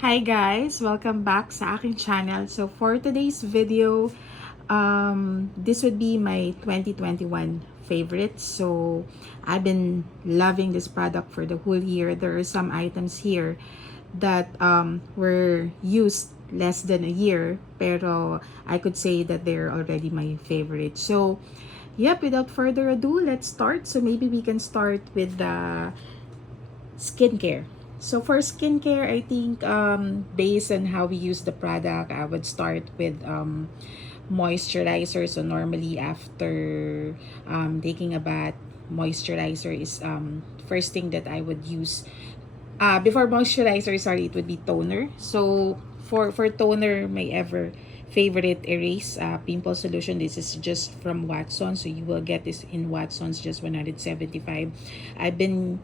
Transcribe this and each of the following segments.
Hi guys! Welcome back sa aking channel. So for today's video, this would be my 2021 favorites. So I've been loving this product for the whole year. There are some items here that were used less than a year, pero I could say that they're already my favorite. So yep, without further ado, let's start. So maybe we can start with the skincare. So for skincare, I think based on how we use the product, I would start with moisturizer. So normally after taking a bath, moisturizer is first thing that I would use. Before moisturizer, sorry, it would be toner. So for toner, my ever favorite erase pimple solution. This is just from Watsons, so you will get this in Watsons, just 175. I've been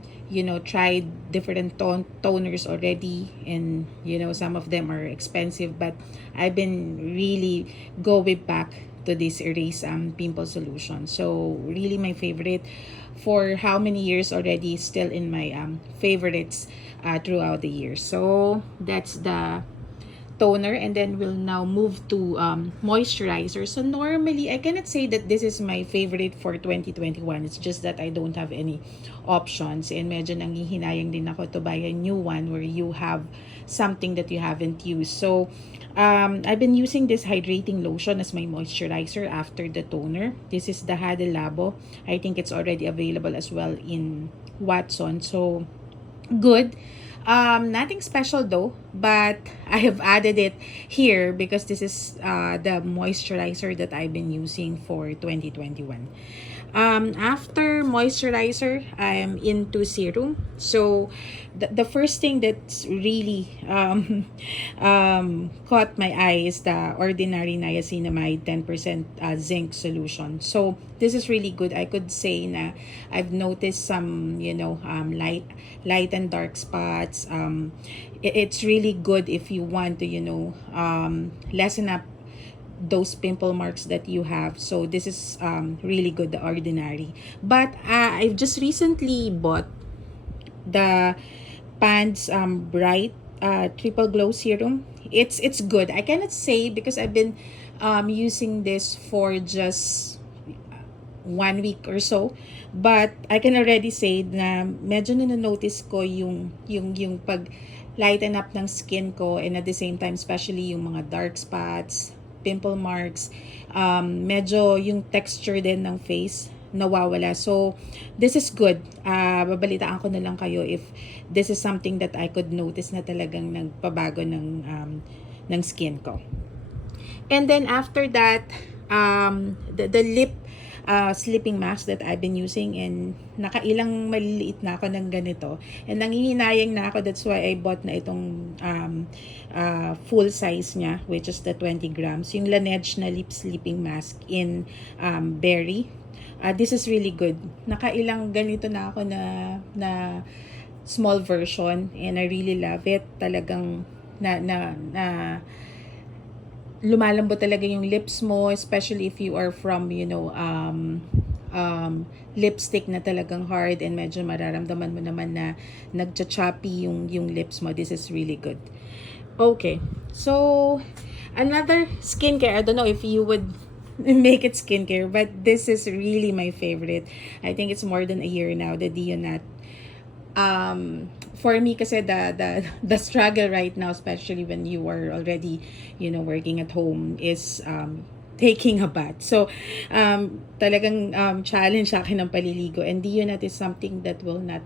tried different toners already, and some of them are expensive, but I've been really going back to this erase pimple solution. So really my favorite for how many years already, still in my favorites throughout the year. So that's the toner, and then we'll now move to moisturizer. So normally I cannot say that this is my favorite for 2021. It's just that I don't have any options, and medyo nanghihinayang din ako to buy a new one where you have something that you haven't used. So I've been using this hydrating lotion as my moisturizer after the toner. This is the Hada Labo. I think it's already available as well in Watson. So good. Nothing special though, but I have added it here because this is the moisturizer that I've been using for 2021. After moisturizer, I am into serum. So the first thing that's really caught my eye is the Ordinary Niacinamide 10% zinc solution. So this is really good. I could say na I've noticed some, light and dark spots. It's really good if you want to, lessen up those pimple marks that you have. So this is really good, the Ordinary. But I've just recently bought the Pond's Bright Triple Glow Serum. It's good. I cannot say because I've been using this for just 1 week or so, but I can already say na medyo na-notice ko yung pag lighten up ng skin ko, and at the same time especially yung mga dark spots, pimple marks, medyo yung texture din ng face nawawala. So this is good. Babalitaan ko na lang kayo if this is something that I could notice na talagang nagpabago ng skin ko. And then after that, the lip sleeping mask that I've been using, and nakailang maliliit na ako ng ganito. And nangihinayang na ako, that's why I bought na itong full size niya, which is the 20 grams. Yung Laneige na lip sleeping mask in berry. This is really good. Nakailang ganito na ako na small version, and I really love it. Talagang na lumalambot talaga yung lips mo, especially if you are from, lipstick na talagang hard, and medyo mararamdaman mo naman na nagcha-choppy yung lips mo. This is really good. Okay, so another skincare, I don't know if you would make it skincare, but this is really my favorite. I think it's more than a year now, the Dionat. For me kasi the struggle right now, especially when you are already working at home, is taking a bath. So talagang challenge sa akin ng paliligo, and Dionat is something that will not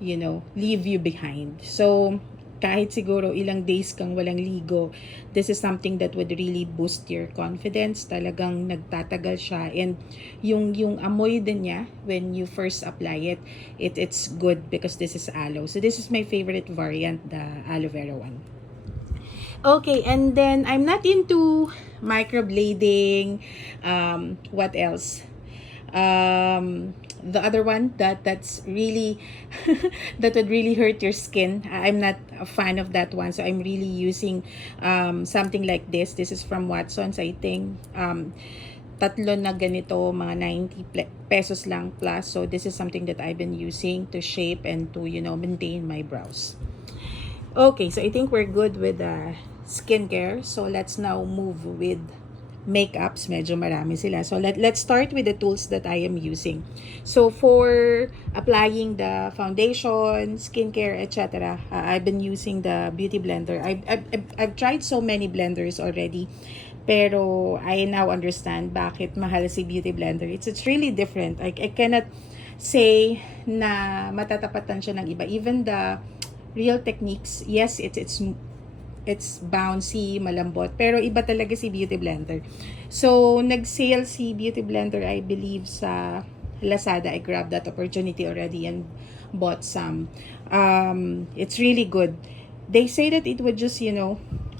leave you behind. So kahit siguro ilang days kang walang ligo, this is something that would really boost your confidence. Talagang nagtatagal siya, and yung amoy din niya when you first apply it, it's good because this is aloe. So this is my favorite variant, the aloe vera one. Okay, and then I'm not into microblading. What else? The other one that's really that would really hurt your skin. I'm not a fan of that one, so I'm really using something like this. This is from Watsons, I think. Tatlo na ganito, mga 90 pesos lang plus. So this is something that I've been using to shape and to maintain my brows. Okay, so I think we're good with skincare. So let's now move with makeups. Medyo marami sila. So let's start with the tools that I am using. So for applying the foundation, skincare, etc., I've been using the Beauty Blender. I've tried so many blenders already. Pero I now understand bakit mahal si Beauty Blender. It's really different. I cannot say na matatapatan siya ng iba. Even the Real Techniques, yes, it's bouncy, malambot, pero iba talaga si Beauty Blender. So, nag-sale si Beauty Blender, I believe, sa Lazada. I grabbed that opportunity already and bought some. It's really good. They say that it would just,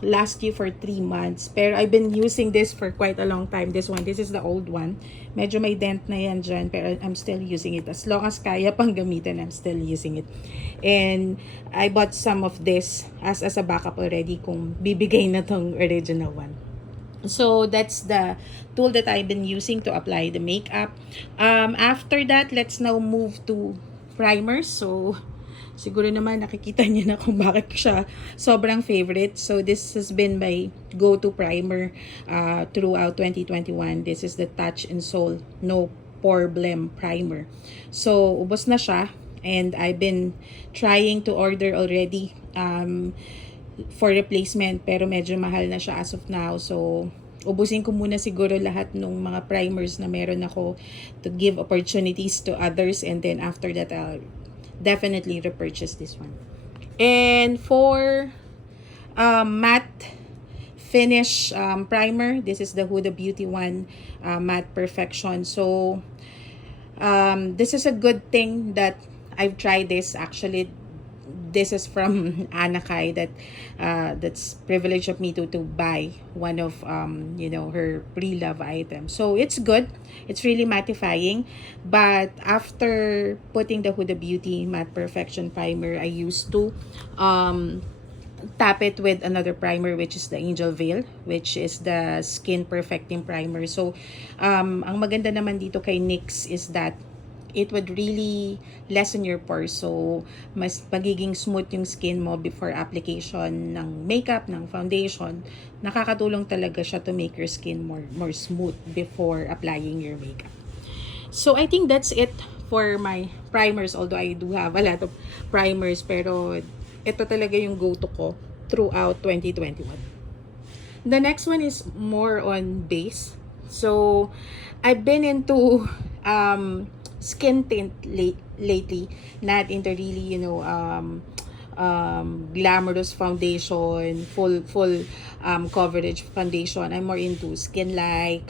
last you for 3 months. Pero I've been using this for quite a long time. This is the old one. Medyo may dent na yan dyan, pero I'm still using it. As long as kaya pang gamitin, I'm still using it. And I bought some of this as a backup already kung bibigay na tong original one. So that's the tool that I've been using to apply the makeup. After that, let's now move to primers. So siguro naman nakikita niyo na kung bakit siya sobrang favorite. So this has been my go-to primer throughout 2021. This is the Touch in Soul No Pore Blem Primer. So ubos na siya and I've been trying to order already for replacement, pero medyo mahal na siya as of now. So ubusin ko muna siguro lahat ng mga primers na meron ako to give opportunities to others, and then after that I'll definitely repurchase this one. And for matte finish primer, this is the Huda Beauty one, Matte Perfection. So this is a good thing that I've tried this. Actually, this is from Anakai that's privilege of me to buy one of her pre-love items. So it's good. It's really mattifying. But after putting the Huda Beauty Matte Perfection primer, I used to tap it with another primer, which is the Angel Veil, which is the skin perfecting primer. So ang maganda naman dito kay NYX is that it would really lessen your pores. So, mas magiging smooth yung skin mo before application ng makeup, ng foundation. Nakakatulong talaga siya to make your skin more smooth before applying your makeup. So, I think that's it for my primers. Although I do have a lot of primers, pero ito talaga yung go-to ko throughout 2021. The next one is more on base. So, I've been into skin tint lately, not into really glamorous foundation, full coverage foundation. I'm more into skin like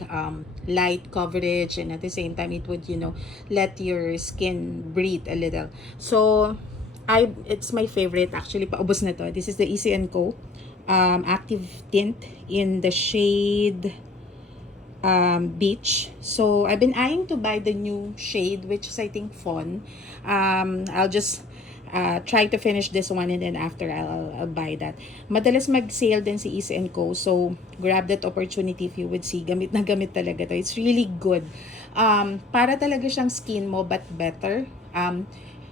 light coverage, and at the same time it would let your skin breathe a little. So it's my favorite actually. Paubos na to. This is the Easy & Co active tint in the shade Beach. So I've been eyeing to buy the new shade, which is I think Fawn. I'll just try to finish this one, and then after I'll buy that. Madalas mag-sale din si Easy & Co. So grab that opportunity if you would see. Gamit na gamit talaga to. It's really good. Para talaga siyang skin mo but better.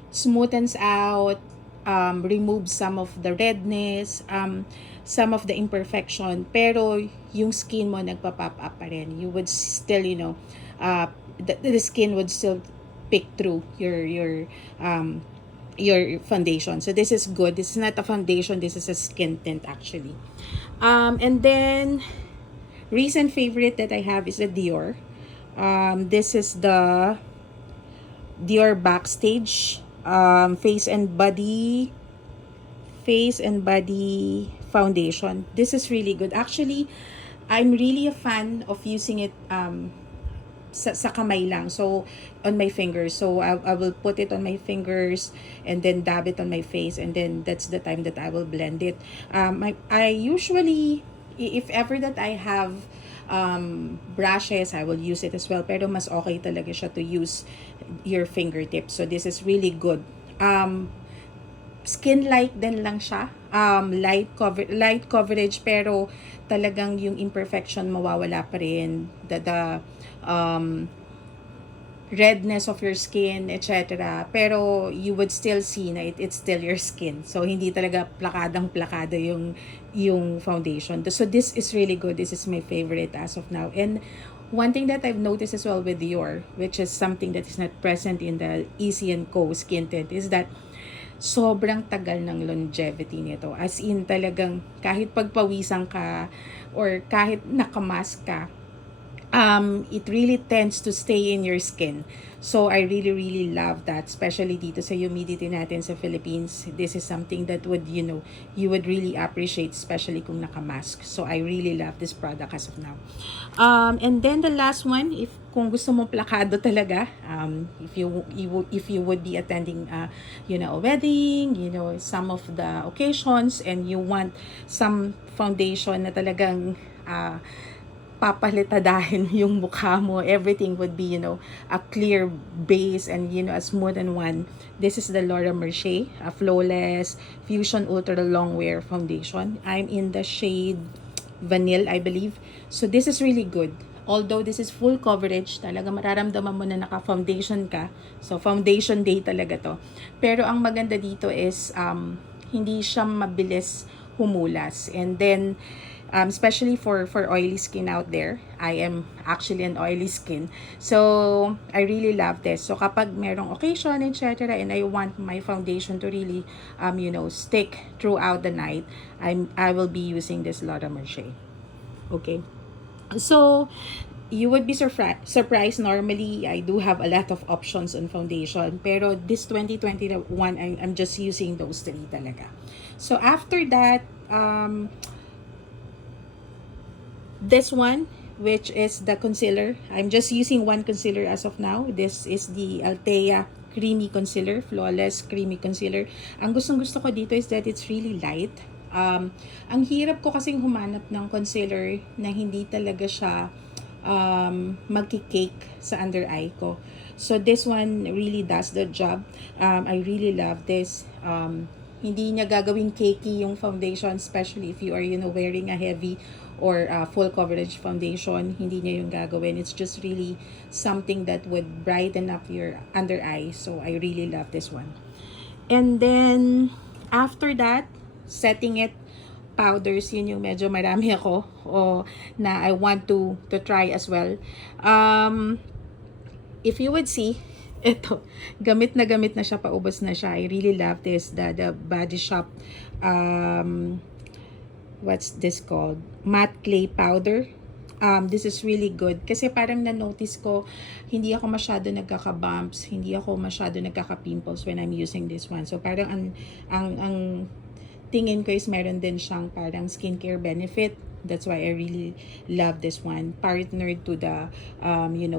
Smoothens out, remove some of the redness, some of the imperfection, pero yung skin mo nagpa-pop up pa rin. You would still, the skin would still pick through your foundation. So this is good. This is not a foundation. This is a skin tint actually. And then recent favorite that I have is the Dior. This is the Dior Backstage face and body foundation. This is really good. Actually, I'm really a fan of using it sa kamay lang. So, on my fingers. So, I will put it on my fingers and then dab it on my face, and then that's the time that I will blend it. I usually, if ever that I have brushes, I will use it as well. Pero mas okay talaga siya to use your fingertips. So, this is really good. Skin light din lang siya. Light coverage, pero talagang yung imperfection mawawala pa rin. redness of your skin, etc. Pero you would still see na it's still your skin. So hindi talaga plakadang-plakada yung foundation. So this is really good. This is my favorite as of now. And one thing that I've noticed as well with Dior, which is something that is not present in the Easy & Co skin tint, is that sobrang tagal ng longevity nito. As in talagang kahit pagpawisan ka or kahit nakamask ka, it really tends to stay in your skin. So I really love that, especially dito sa humidity natin sa Philippines. This is something that would, you would really appreciate, especially kung naka-mask. So I really love this product as of now. And then the last one, if kung gusto mo plakado talaga, if you would be attending a wedding, some of the occasions, and you want some foundation na talagang papalitadahin yung mukha mo, everything would be, a clear base and, a smooth and one. This is the Laura Mercier, a Flawless Fusion Ultra Long Wear Foundation. I'm in the shade Vanille, I believe. So this is really good. Although this is full coverage, talaga mararamdaman mo na naka-foundation ka. So foundation day talaga to. Pero ang maganda dito is hindi siya mabilis humulas. And then especially for oily skin out there. I am actually an oily skin. So, I really love this. So, kapag merong occasion, etc., and I want my foundation to really, stick throughout the night, I will be using this Laura Mercier. Okay. So, you would be surprised. Normally, I do have a lot of options on foundation. Pero this 2021, I'm just using those three talaga. So, after that, this one, which is the concealer. I'm just using one concealer as of now. This is the Altea Creamy Concealer, Flawless Creamy Concealer. Ang gustong-gusto ko dito is that it's really light. Ang hirap ko kasing humanap ng concealer na hindi talaga siya magki-cake sa under eye ko. So this one really does the job. I really love this. Hindi niya gagawing cakey yung foundation, especially if you are, wearing a heavy or full coverage foundation. Hindi niya yung gagawin. It's just really something that would brighten up your under eye. So, I really love this one. And then, after that, setting it, powders, yun yung medyo marami ako na I want to try as well. If you would see, ito, gamit na siya, paubos na siya. I really love this, the Body Shop, what's this called? Matte clay powder. This is really good kasi parang na-notice ko hindi ako masyado nagkaka-bumps, hindi ako masyado nagkaka-pimples when I'm using this one. So parang ang tingin ko is meron din siyang parang skincare benefit. That's why I really love this one. Partnered to the,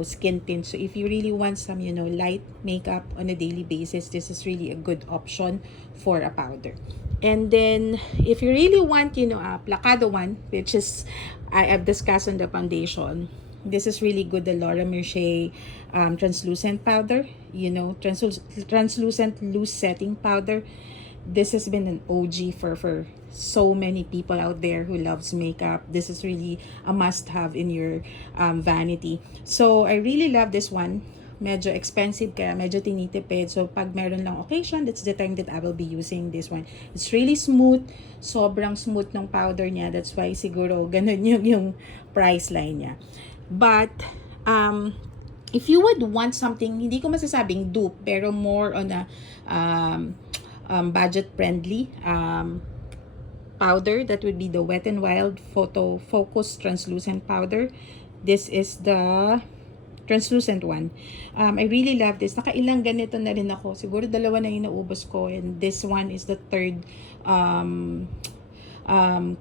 skin tint. So if you really want some, light makeup on a daily basis, this is really a good option for a powder. And then, if you really want, a placado one, which is, I've discussed on the foundation, this is really good, the Laura Mercier translucent powder, translucent loose setting powder. This has been an OG for so many people out there who loves makeup. This is really a must-have in your vanity. So, I really love this one. Medyo expensive kaya medyo tinitipid. So, pag meron lang occasion, that's the time that I will be using this one. It's really smooth. Sobrang smooth ng powder niya. That's why siguro ganun yung price line niya. But, if you would want something, hindi ko masasabing dupe, pero more on a budget-friendly powder, that would be the Wet n Wild Photo Focus Translucent Powder. This is the translucent one. I really love this. Nakailang ganito na rin ako. Siguro dalawa na yung naubos ko. And this one is the third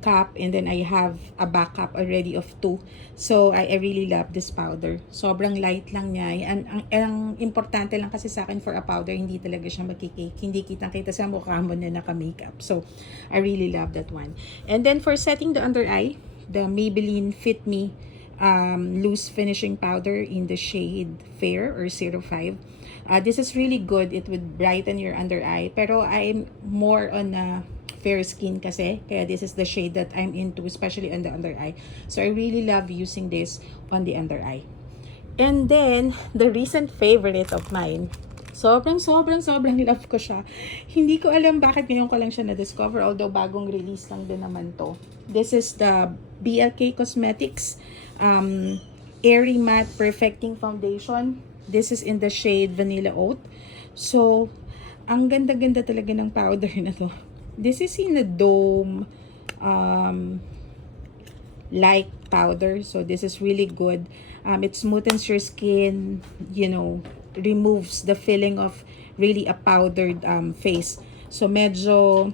cup. And then I have a backup already of 2. So, I really love this powder. Sobrang light lang niya. Ang importante lang kasi sa akin for a powder, hindi talaga siya magkikake. Hindi kitang-kita sa mukha mo na naka-makeup. So, I really love that one. And then for setting the under eye, the Maybelline Fit Me loose finishing powder in the shade Fair or 05. This is really good. It would brighten your under eye. Pero I'm more on a fair skin kasi. Kaya this is the shade that I'm into, especially on the under eye. So I really love using this on the under eye. And then, the recent favorite of mine, sobrang love ko siya. Hindi ko alam bakit ngayon ko lang siya na-discover, although bagong release lang din naman to. This is the BLK Cosmetics Airy Matte Perfecting Foundation. This is in the shade Vanilla Oat. So, ang ganda-ganda talaga ng powder na to. This is in a dome like powder. So, this is really good. It smoothens your skin, you know, removes the feeling of really a powdered face. So, medyo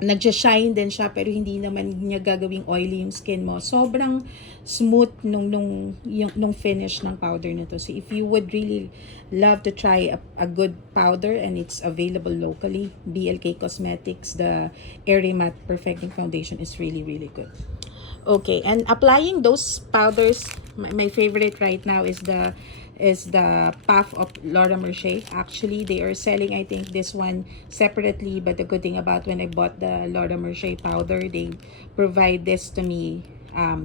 nag-shine din siya, pero hindi naman niya gagawing oily yung skin mo. Sobrang smooth nung finish ng powder na to. So if you would really love to try a good powder, and it's available locally, BLK Cosmetics, the Airy Matte Perfecting Foundation is really, really good. Okay, and applying those powders, my favorite right now is the puff of Laura Mercier. Actually, they are selling, I think, this one separately, but the good thing about when I bought the Laura Mercier powder, they provide this to me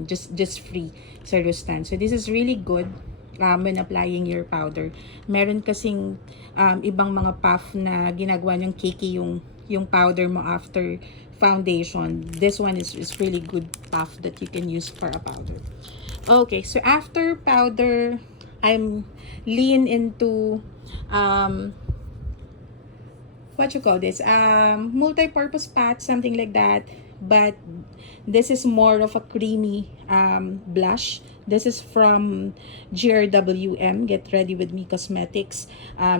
just free sa Rustan. So this is really good when applying your powder. Meron kasing ibang mga puff na ginagawa ng cakey yung powder mo after foundation. This one is really good puff that you can use for a powder. Okay, so after powder, I'm lean into what you call this, multi-purpose pat, something like that, but this is more of a creamy blush. This is from GRWM, Get Ready With Me Cosmetics.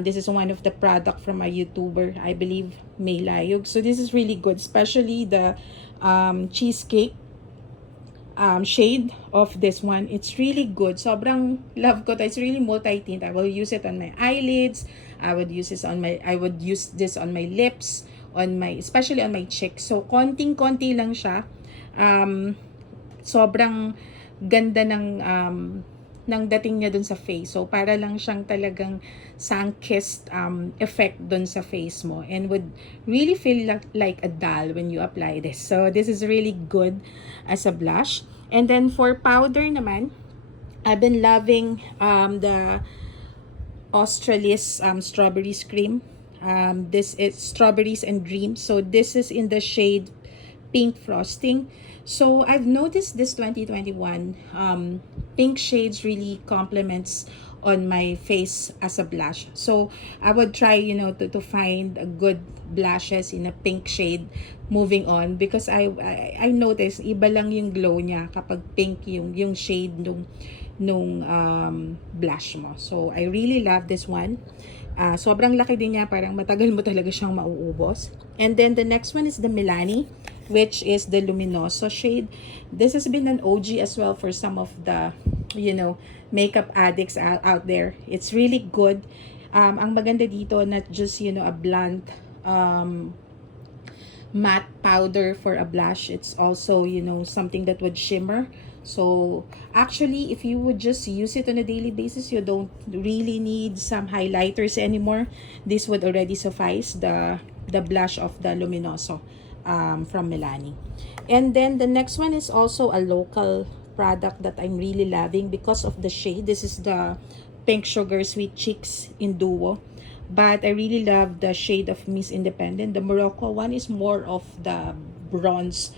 This is one of the product from a YouTuber, I believe, May Layog. So this is really good, especially the cheesecake shade of this one. It's really good. Sobrang love ko to. It's really multi-tint. I will use it on my eyelids. I would use this on my lips, especially on my cheeks. So konting-konti lang siya. Sobrang ganda ng dating niya dun sa face. So para lang siyang talagang sun-kissed effect dun sa face mo, and would really feel like a doll when you apply this. So this is really good as a blush. And then for powder naman, I've been loving the Australis Strawberries Cream. This is Strawberries and Dreams. So this is in the shade Pink Frosting. So I've noticed this 2021 pink shades really complements on my face as a blush. So I would try, you know, to find a good blushes in a pink shade moving on, because I noticed iba lang yung glow niya kapag pink yung shade nung blush mo. So I really love this one. Sobrang laki din niya, parang matagal mo talaga siyang mauubos. And then the next one is the Milani, which is the Luminoso shade. This has been an OG as well for some of the, you know, makeup addicts out there. It's really good. Ang maganda dito, not just, you know, a blunt matte powder for a blush. It's also, you know, something that would shimmer. So actually, if you would just use it on a daily basis, you don't really need some highlighters anymore. This would already suffice, the blush of the Luminoso from Milani. And then the next one is also a local product that I'm really loving because of the shade. This is the Pink Sugar Sweet Cheeks in Duo. But I really love the shade of Miss Independent. The Morocco one is more of the bronze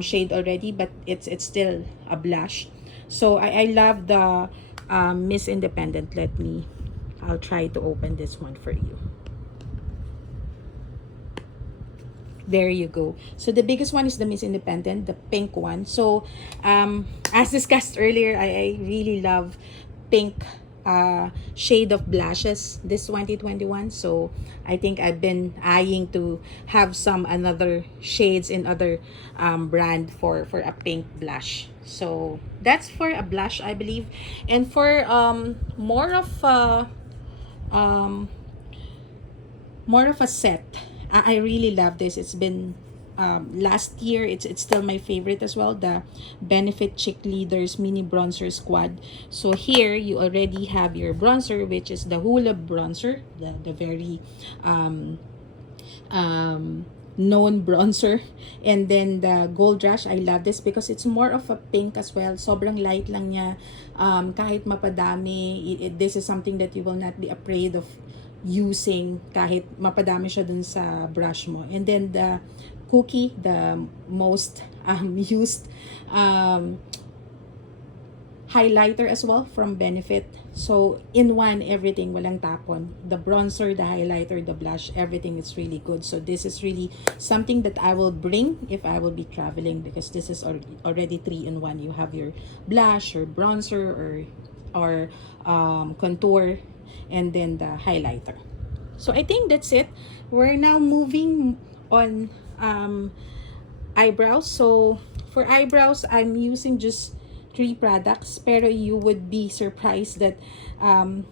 shade already, but it's still a blush. So I love the Miss Independent. I'll try to open this one for you. There you go. So the biggest one is the Miss Independent, the pink one. So as discussed earlier, I really love pink shade of blushes this 2021. So I think I've been eyeing to have some another shades in other brand for a pink blush. So that's for a blush, I believe. And for more of a set, I really love this. It's been last year, it's still my favorite as well, the Benefit Chick Leaders Mini Bronzer Squad. So here you already have your bronzer, which is the Hula bronzer, the very known bronzer. And then the Gold Rush, I love this because it's more of a pink as well. Sobrang light lang niya. Kahit mapadami, this is something that you will not be afraid of using kahit mapadami siya dun sa brush mo. And then the Cookie, the most used highlighter as well from Benefit. So in one, everything, walang tapon. The bronzer, the highlighter, the blush, everything is really good. So this is really something that I will bring if I will be traveling, because this is already 3-in-1. You have your blush or bronzer or contour, and then the highlighter. So I think that's it. We're now moving on eyebrows. So for eyebrows, I'm using just 3 products, pero you would be surprised that I'm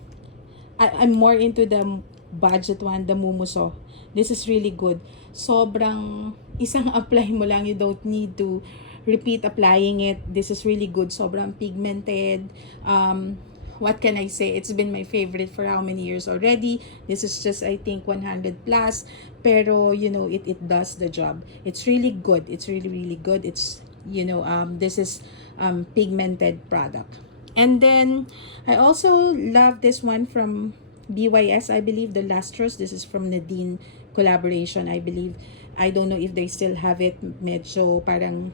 more into the budget one, the Mumuso. This is really good. Sobrang isang apply mo lang, you don't need to repeat applying it. This is really good. Sobrang pigmented. What can I say? It's been my favorite for how many years already. This is just, I think, 100 plus. Pero, you know, it does the job. It's really good. It's really, really good. It's, you know, this is pigmented product. And then, I also love this one from BYS, I believe, the Lastros. This is from Nadine collaboration, I believe. I don't know if they still have it. Medyo parang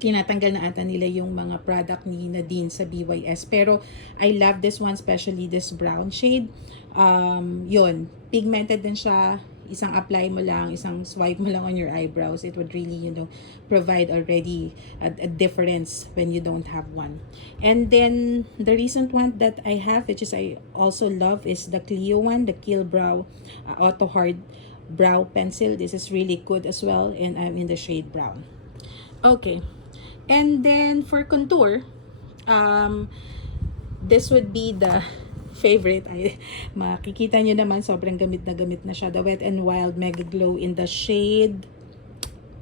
tinatanggal na ata nila yung mga product ni Nadine sa BYS. Pero I love this one, especially this brown shade. Yun, pigmented din siya. Isang apply mo lang, isang swipe mo lang on your eyebrows. It would really, you know, provide already a difference when you don't have one. And then the recent one that I have, which is I also love, is the Clio one, the Kill Brow Auto Hard Brow Pencil. This is really good as well, and I'm in the shade brown. Okay. And then for contour, this would be the favorite. Makikita nyo naman, sobrang gamit na siya. The Wet n Wild Mega Glow in the shade,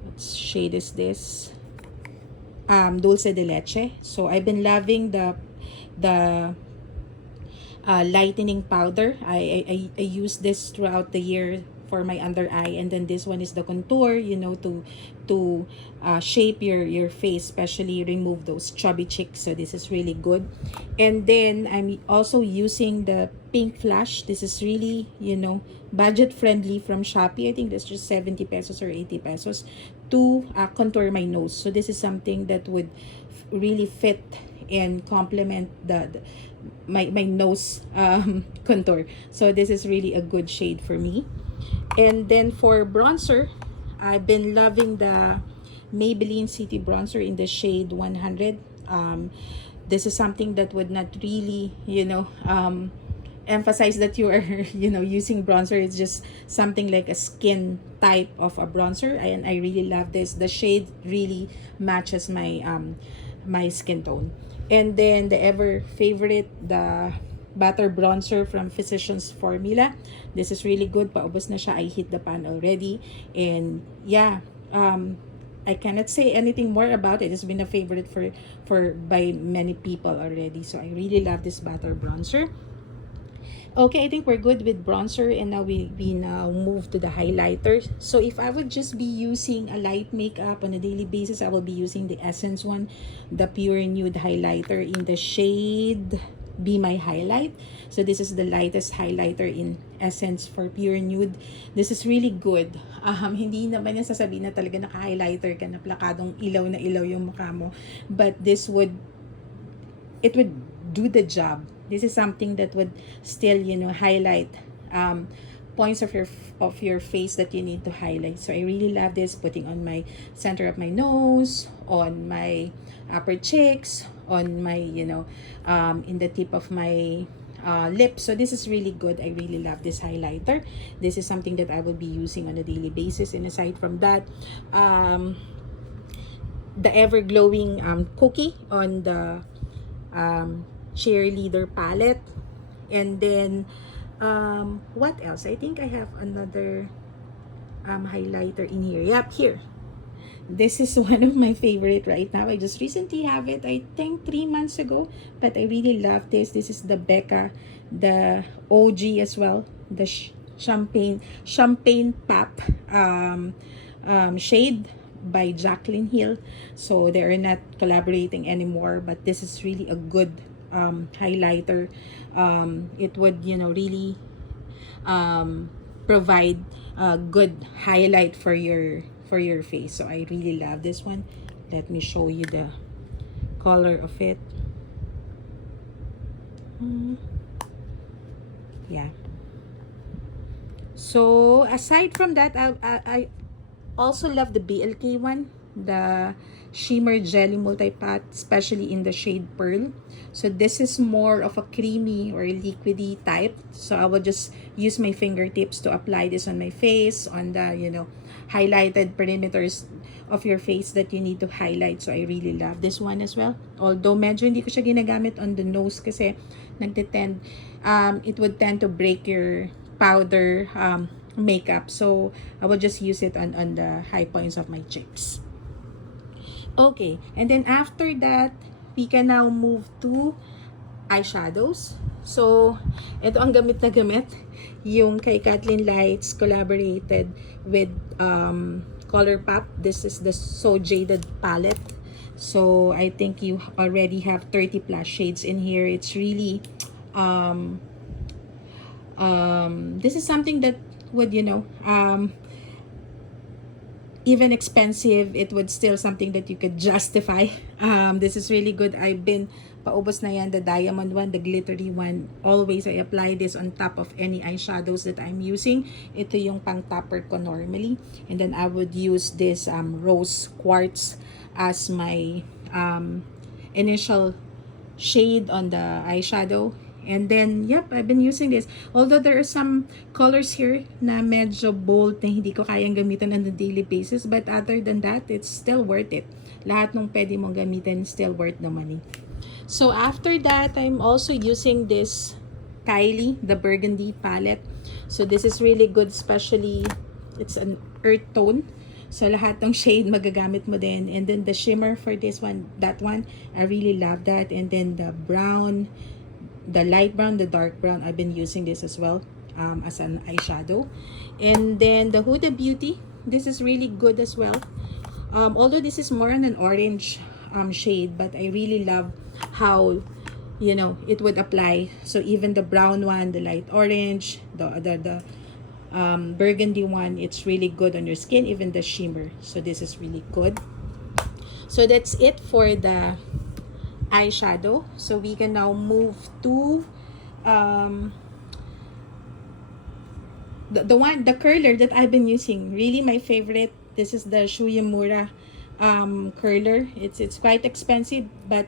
what shade is this? Dulce de Leche. So I've been loving the lightening powder. I use this throughout the year for my under eye, and then this one is the contour, you know, to shape your face, especially remove those chubby cheeks. So this is really good. And then I'm also using the Pink Flash. This is really, you know, budget friendly from Shopee. I think that's just 70 pesos or 80 pesos to contour my nose. So this is something that would really fit and complement my nose contour. So this is really a good shade for me. And then for bronzer, I've been loving the Maybelline City Bronzer in the shade 100. This is something that would not really, you know, emphasize that you are, you know, using bronzer. It's just something like a skin type of a bronzer, and I really love this. The shade really matches my my skin tone. And then the ever favorite, the Butter Bronzer from Physicians Formula. This is really good. Paubos na siya. I hit the pan already. And yeah, I cannot say anything more about it. It's been a favorite for by many people already. So I really love this Butter Bronzer. Okay, I think we're good with bronzer, and now we now move to the highlighter. So if I would just be using a light makeup on a daily basis, I will be using the Essence one, the Pure Nude highlighter in the shade Be My Highlight. So this is the lightest highlighter in Essence for Pure Nude. This is really good. Hindi naman yung sasabihin na talaga naka-highlighter ka na plakadong ilaw na ilaw yung mukha mo, but it would do the job. This is something that would still, you know, highlight points of your face that you need to highlight. So I really love this, putting on my center of my nose, on my upper cheeks, on my, you know, in the tip of my lips. So this is really good. I really love this highlighter. This is something that I will be using on a daily basis. And aside from that, the ever glowing Cookie on the Cheerleader palette. And then what else? I think I have another highlighter in here. Yep, here. This is one of my favorite right now. I just recently have it, I think 3 months ago, but I really love this. This is the Becca, the OG as well, the champagne pop shade by Jaclyn Hill. So they are not collaborating anymore, but this is really a good highlighter. It would, you know, really provide a good highlight for your face. So I really love this one. Let me show you the color of it. Yeah. So aside from that, I also love the BLK one, the shimmer jelly multi-pat, especially in the shade Pearl. So this is more of a creamy or liquidy type. So I will just use my fingertips to apply this on my face, on the, you know, highlighted perimeters of your face that you need to highlight. So I really love this one as well. Although medyo hindi ko siya ginagamit on the nose kasi nagtitend, it would tend to break your powder makeup. So I will just use it on the high points of my cheeks. Okay, and then after that, we can now move to eyeshadows. So, ito ang gamit na gamit. Yung kay Kathleen Lights collaborated with ColourPop. This is the So Jaded palette. So, I think you already have 30 plus shades in here. It's really, this is something that would, you know, even expensive, it would still something that you could justify. This is really good. I've been paubos na yan, the diamond one, the glittery one. Always I apply this on top of any eyeshadows that I'm using. Ito yung pang topper ko normally. And then I would use this rose quartz as my initial shade on the eyeshadow. And then, yep, I've been using this. Although there are some colors here na medyo bold na hindi ko kayang gamitan on a daily basis. But other than that, it's still worth it. Lahat nung pwede mong gamitin, still worth the money. So after that, I'm also using this Kylie, the Burgundy palette. So this is really good, especially, it's an earth tone. So lahat ng shade magagamit mo din. And then the shimmer for this one, that one, I really love that. And then the brown, the light brown, the dark brown, I've been using this as well as an eyeshadow. And then the Huda Beauty, this is really good as well. Although this is more on an orange shade, but I really love how, you know, it would apply. So even the brown one, the light orange, the burgundy one, it's really good on your skin, even the shimmer. So this is really good. So that's it for the eyeshadow. So we can now move to the curler that I've been using. Really my favorite. This is the Shuyamura curler. It's quite expensive, but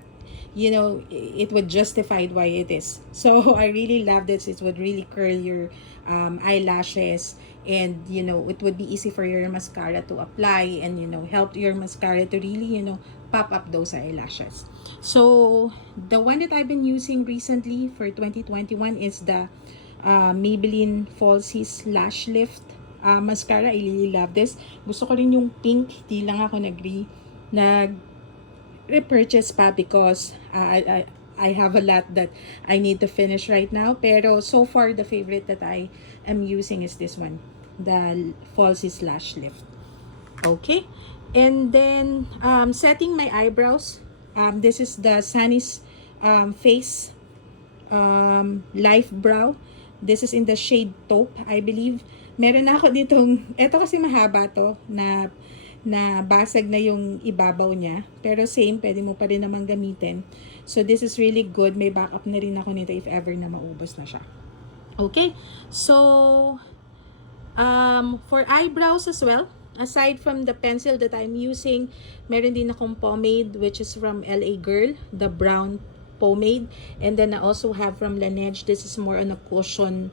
you know, it would justify why it is. So I really love this. It would really curl your eyelashes, and you know, it would be easy for your mascara to apply, and you know, help your mascara to really, you know, pop up those eyelashes. So the one that I've been using recently for 2021 is the Maybelline Falsies Lash Lift mascara. I really love this. Gusto ko rin yung pink. Di lang ako repurchase pa because I have a lot that I need to finish right now. Pero so far, the favorite that I am using is this one, the Falsies Lash Lift. Okay. And then, setting my eyebrows. This is the Sunny's Face Life Brow. This is in the shade Taupe, I believe. Meron na ako ditong, eto kasi mahaba to, na basag na yung ibabaw niya. Pero same, pwede mo pa rin naman gamitin. So this is really good. May backup na rin ako nito if ever na maubos na siya. Okay. So, for eyebrows as well, aside from the pencil that I'm using, meron din akong pomade which is from LA Girl, the brown pomade. And then I also have from Laneige. This is more on a cushion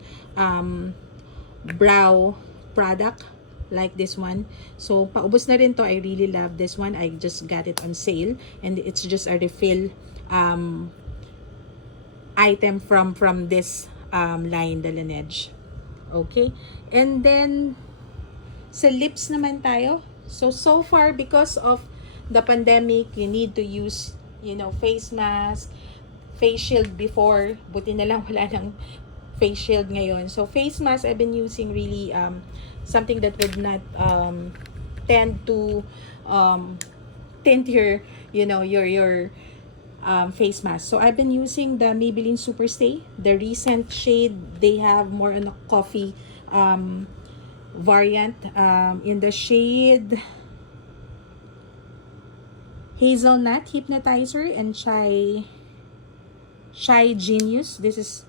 brow product like this one. So paubos na rin to. I really love this one. I just got it on sale, and it's just a refill item from this line, the Laneige. Okay. And then sa lips naman tayo. So far, because of the pandemic, you need to use, you know, face mask, face shield before. Buti na lang wala ng face shield ngayon. So face mask, I've been using really something that would not tend to tint your, you know, your face mask. So I've been using the Maybelline Superstay, the recent shade. They have more on a coffee variant in the shade Hazelnut Hypnotizer and Shy Genius. This is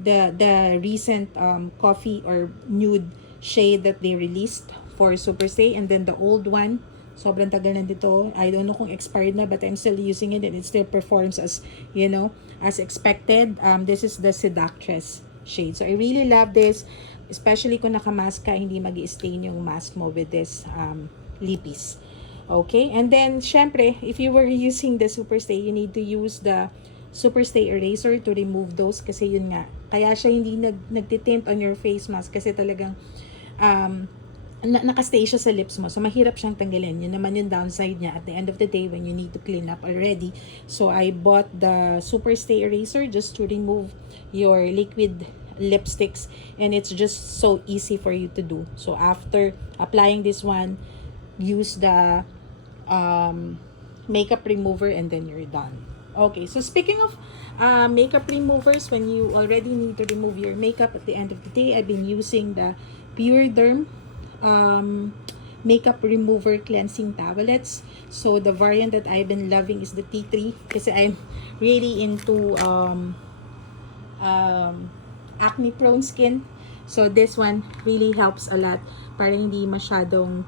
the recent coffee or nude shade that they released for Superstay. And then the old one, sobrang tagal na dito. I don't know kung expired na, but I'm still using it and it still performs as, you know, as expected. This is the Seductress shade. So I really love this, especially kung nakamask ka, hindi mag-i-stain yung mask mo with this lippies. Okay, and then syempre, if you were using the Superstay, you need to use the Superstay eraser to remove those, kasi yun nga, kaya siya hindi nagtitint on your face mask kasi talagang nakastay siya sa lips mo, so mahirap siyang tanggalin. Yun naman yung downside niya at the end of the day when you need to clean up already. So I bought the Superstay eraser just to remove your liquid lipsticks, and it's just so easy for you to do. So after applying this one, use the makeup remover and then you're done. Okay, so speaking of makeup removers, when you already need to remove your makeup at the end of the day, I've been using the Pure Derm makeup remover cleansing towelettes. So the variant that I've been loving is the T3 kasi I'm really into acne prone skin. So this one really helps a lot para hindi masyadong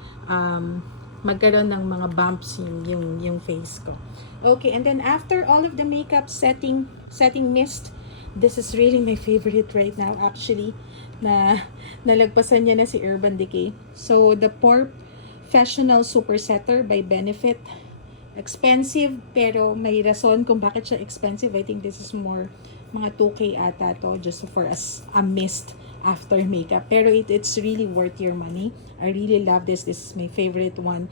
magkaroon ng mga bumps yung face ko. Okay, and then after all of the makeup setting mist, this is really my favorite right now actually, na nalagpasan niya na si Urban Decay. So the Professional Super Setter by Benefit. Expensive pero may rason kung bakit siya expensive. I think this is more mga 2K ata to just for a mist after makeup, pero it's really worth your money. I really love this. This is my favorite one.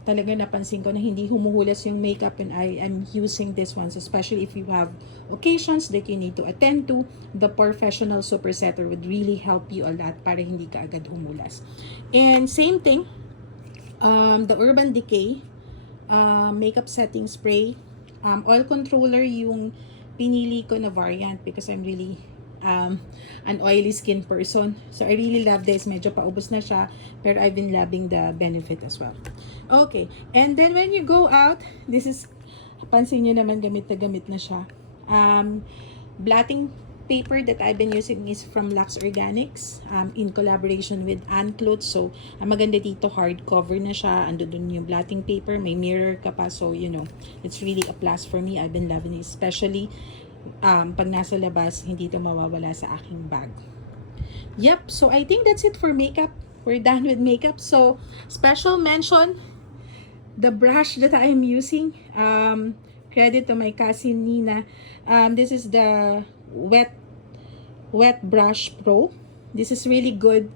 Talaga napansin ko na hindi humuhulas yung makeup and I am using this one, so especially if you have occasions that you need to attend to, the Professional Super Setter would really help you a lot para hindi ka agad humulas. And same thing, the Urban Decay makeup setting spray, oil controller yung pinili ko na variant because I'm really an oily skin person. So I really love this. Medyo paubos na siya, pero I've been loving the Benefit as well. Okay, and then when you go out, this is, pansin nyo naman gamit na siya. Blotting paper that I've been using is from Lux Organics in collaboration with Ancloth. So ang maganda dito, hardcover na siya, ando dun yung blotting paper, may mirror ka pa, so you know, it's really a plus for me. I've been loving it, especially pag nasa labas, hindi ito mawawala sa aking bag. Yep, so I think that's it for makeup. We're done with makeup. So special mention, the brush that I am using, credit to my cousin Nina. This is the Wet Brush Pro. This is really good.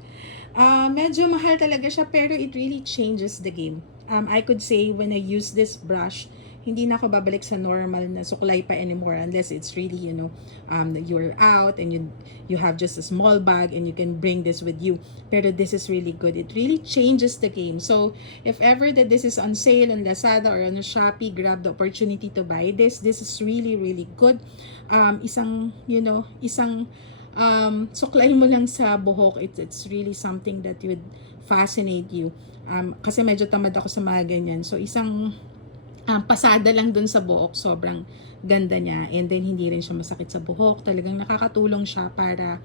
Medyo mahal talaga siya, pero it really changes the game. I could say when I use this brush, hindi na ako babalik sa normal na suklay pa anymore unless it's really, you know, you're out and you have just a small bag and you can bring this with you. Pero this is really good. It really changes the game. So if ever that this is on sale on Lazada or on Shopee, grab the opportunity to buy this. This is really, really good. Isang suklay mo lang sa buhok, it's really something that would fascinate you. Kasi medyo tamad ako sa mga ganyan. So isang pasada lang dun sa buhok, sobrang ganda niya, and then hindi rin siya masakit sa buhok. Talagang nakakatulong siya para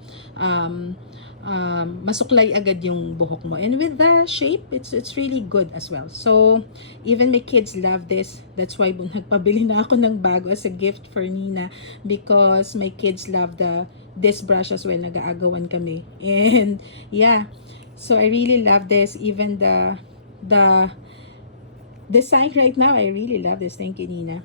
masuklay agad yung buhok mo, and with the shape, it's really good as well. So even my kids love this. That's why nagpabili na ako ng bago as a gift for Nina, because my kids love this brush as well. Nag-aagawan kami, and yeah, so I really love this. Even the design right now, I really love this. Thank you, Nina.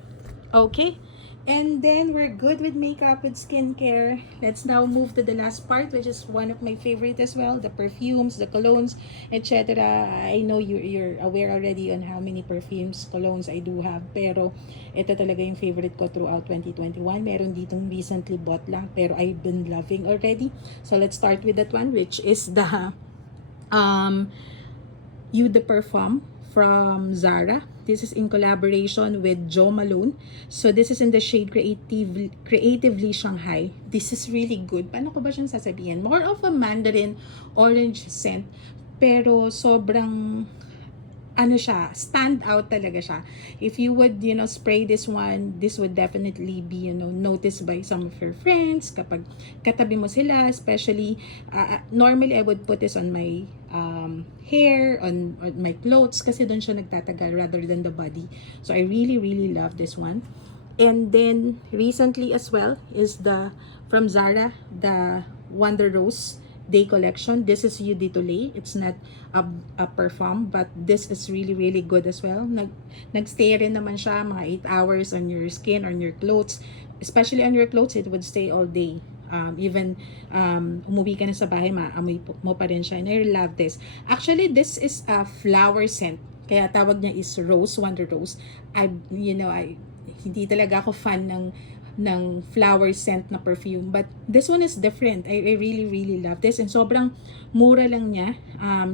Okay, and then we're good with makeup, with skincare. Let's now move to the last part, which is one of my favorite as well, the perfumes, the colognes, etc. I know you're aware already on how many perfumes, colognes I do have, pero ito talaga yung favorite ko throughout 2021. Meron ditong recently bought lang, pero I've been loving already. So let's start with that one, which is the Eau de Parfum from Zara. This is in collaboration with Jo Malone. So this is in the shade Creatively Shanghai. This is really good. Paano ko ba siyang sasabihin? More of a mandarin orange scent. Pero sobrang ano siya, stand out talaga siya. If you would, spray this one, this would definitely be, noticed by some of your friends kapag katabi mo sila, especially, normally I would put this on my hair, on my clothes, kasi doon siya nagtatagal rather than the body. So I really, really love this one. And then, recently as well, is from Zara, the Wonder Rose Day collection. This is Eau de Toilette. It's not a perfume, but this is really, really good as well. Nagstay rin naman siya mga 8 hours on your skin, on your clothes. Especially on your clothes, it would stay all day. Even umuwi ka na sa bahay, maamoy mo pa rin siya. And I love this. Actually, this is a flower scent. Kaya tawag niya is Rose, Wonder Rose. Hindi talaga ako fan ng flower scent na perfume, but this one is different. I really, really love this, and sobrang mura lang niya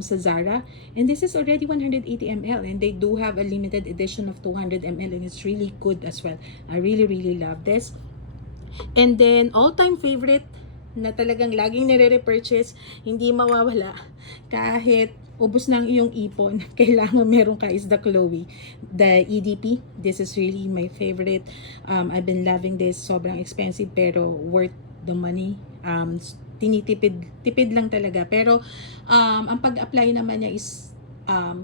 sa Zara, and this is already 180 ml, and they do have a limited edition of 200 ml, and it's really good as well. I really, really love this. And then all-time favorite na talagang laging nire-repurchase, hindi mawawala kahit ubos ng iyong ipon, kailangan meron ka, is the Chloe, the EDP. This is really my favorite. I've been loving this. Sobrang expensive pero worth the money. Tipid lang talaga. Pero ang pag-apply naman niya is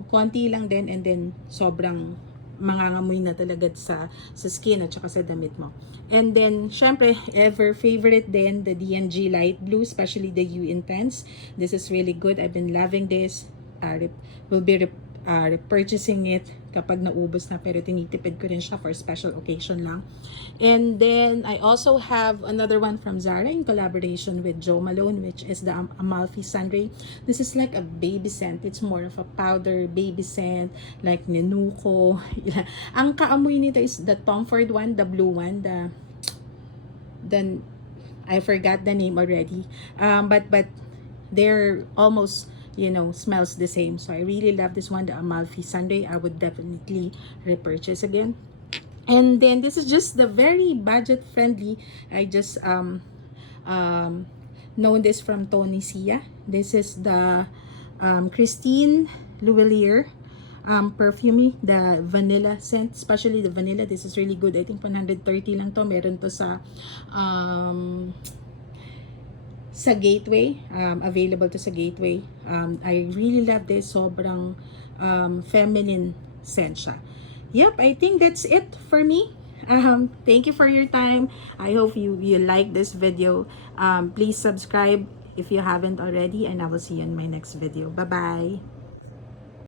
konti lang din, and then sobrang mangangamoy na talaga sa skin at saka sa damit mo. And then, syempre, ever favorite din, the D&G Light Blue, especially the U Intense. This is really good. I've been loving this. Will be repurchasing it kapag naubos na, pero tinitipid ko rin siya for special occasion lang. And then I also have another one from Zara in collaboration with Jo Malone, which is the Amalfi Sunray. This is like a baby scent. It's more of a powder baby scent like Nenuko. Ang kaamoy nito is the Tom Ford one, the blue one, then I forgot the name already. But they're almost smells the same. So I really love this one, the Amalfi Sunday. I would definitely repurchase again. And then this is just the very budget friendly. I just known this from Tony Sia. This is the Christine Louvellier perfume, the vanilla scent, especially the vanilla. This is really good. I think 130 lang to. Meron to sa Gateway, available to sa Gateway. I really love this. Sobrang feminine scent siya. Yep, I think that's it for me. Thank you for your time. I hope you like this video. Please subscribe if you haven't already, and I will see you in my next video. Bye bye.